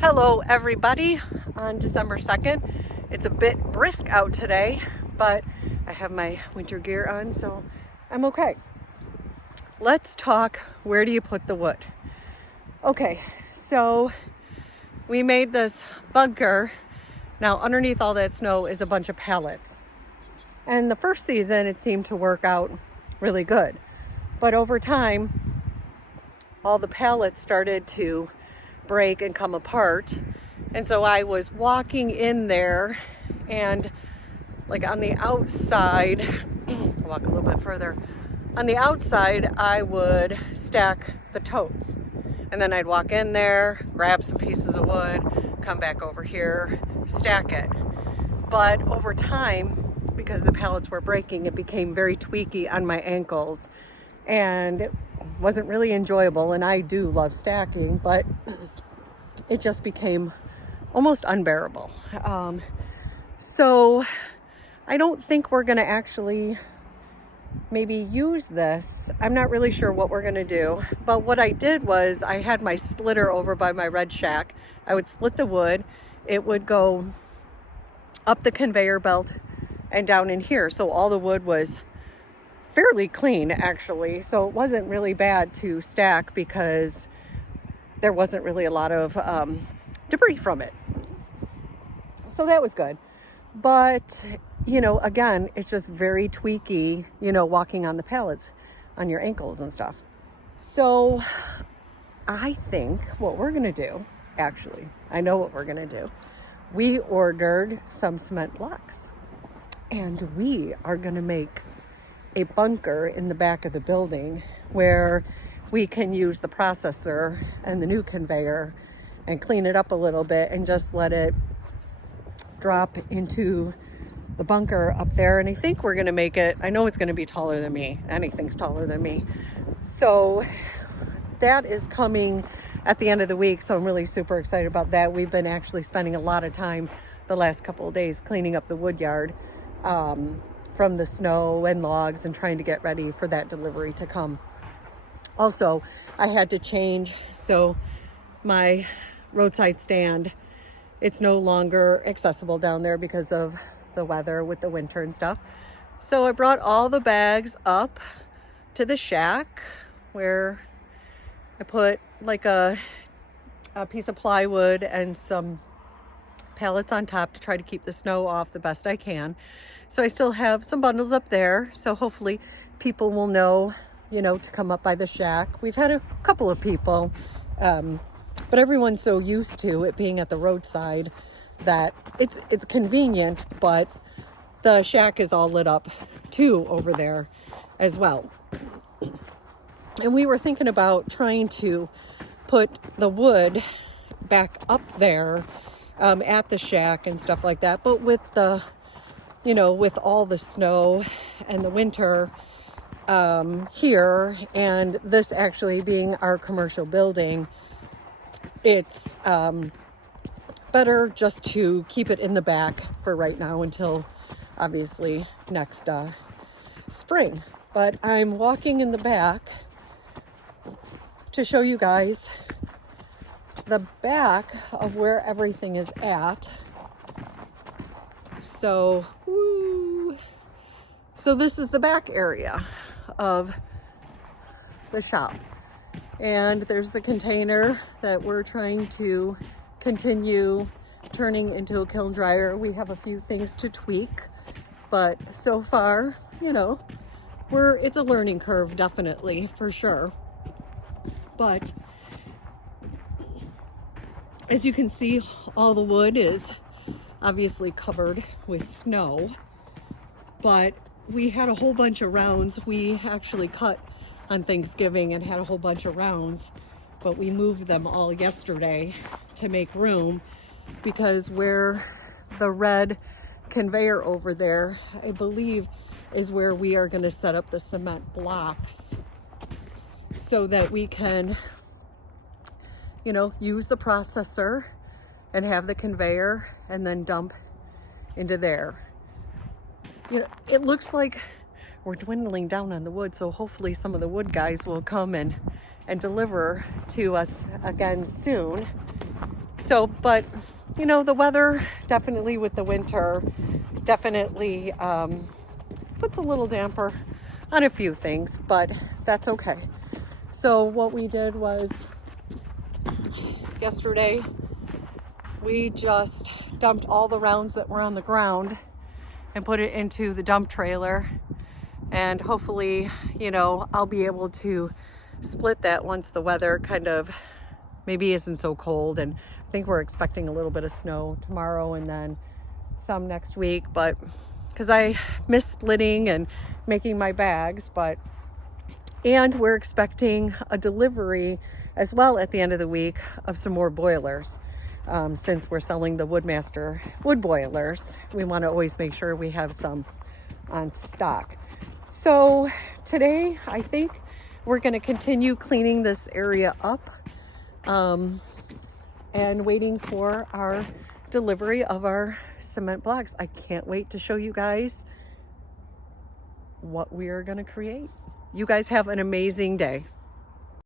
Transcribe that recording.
Hello everybody on December 2nd. It's a bit brisk out today, but I have my winter gear on, so I'm okay. Let's talk, where do you put the wood? Okay, so we made this bunker. Now underneath all that snow is a bunch of pallets. And the first season it seemed to work out really good. But over time, all the pallets started to break and come apart. And so I was walking in there and like on the outside, I'll walk a little bit further. On the outside, I would stack the totes. And then I'd walk in there, grab some pieces of wood, come back over here, stack it. But over time, because the pallets were breaking, it became very tweaky on my ankles and it wasn't really enjoyable. And I do love stacking, but it just became almost unbearable. So I don't think we're gonna actually maybe use this. I'm not really sure what we're gonna do, but what I did was I had my splitter over by my red shack. I would split the wood. It would go up the conveyor belt and down in here. So all the wood was fairly clean actually. So it wasn't really bad to stack because there wasn't really a lot of debris from it. So that was good. But, you know, again, it's just very tweaky, you know, walking on the pallets on your ankles and stuff. So I think what we're going to do, actually, I know what we're going to do. We ordered some cement blocks and we are going to make a bunker in the back of the building where we can use the processor and the new conveyor and clean it up a little bit and just let it drop into the bunker up there. And I think we're gonna make it, I know it's gonna be taller than me. Anything's taller than me. So that is coming at the end of the week. So I'm really super excited about that. We've been actually spending a lot of time the last couple of days cleaning up the wood yard from the snow and logs and trying to get ready for that delivery to come. Also, I had to change, so my roadside stand, it's no longer accessible down there because of the weather with the winter and stuff. So I brought all the bags up to the shack where I put like a piece of plywood and some pallets on top to try to keep the snow off the best I can. So I still have some bundles up there, so hopefully people will know, you know, to come up by the shack. We've had a couple of people, but everyone's so used to it being at the roadside that it's convenient, but the shack is all lit up too over there as well. And we were thinking about trying to put the wood back up there at the shack and stuff like that. But with the, you know, with all the snow and the winter, here, and this actually being our commercial building, it's better just to keep it in the back for right now until obviously next spring. But I'm walking in the back to show you guys the back of where everything is at. So this is the back area of the shop, and there's the container that we're trying to continue turning into a kiln dryer. We have a few things to tweak, but so far, you know, it's a learning curve, definitely, for sure. But as you can see, all the wood is obviously covered with snow, but we had a whole bunch of rounds. We actually cut on Thanksgiving and had a whole bunch of rounds, but we moved them all yesterday to make room because where the red conveyor over there, I believe, is where we are going to set up the cement blocks so that we can, you know, use the processor and have the conveyor and then dump into there. You know, it looks like we're dwindling down on the wood, so hopefully some of the wood guys will come and deliver to us again soon. So, but you know, the weather definitely with the winter definitely puts a little damper on a few things, but that's okay. So what we did was yesterday we just dumped all the rounds that were on the ground and put it into the dump trailer, and hopefully, you know, I'll be able to split that once the weather kind of maybe isn't so cold. And I think we're expecting a little bit of snow tomorrow and then some next week, but because I miss splitting and making my bags. And we're expecting a delivery as well at the end of the week of some more boilers. Since we're selling the Woodmaster wood boilers, we want to always make sure we have some on stock. So today I think we're going to continue cleaning this area up and waiting for our delivery of our cement blocks. I can't wait to show you guys what we are going to create. You guys have an amazing day.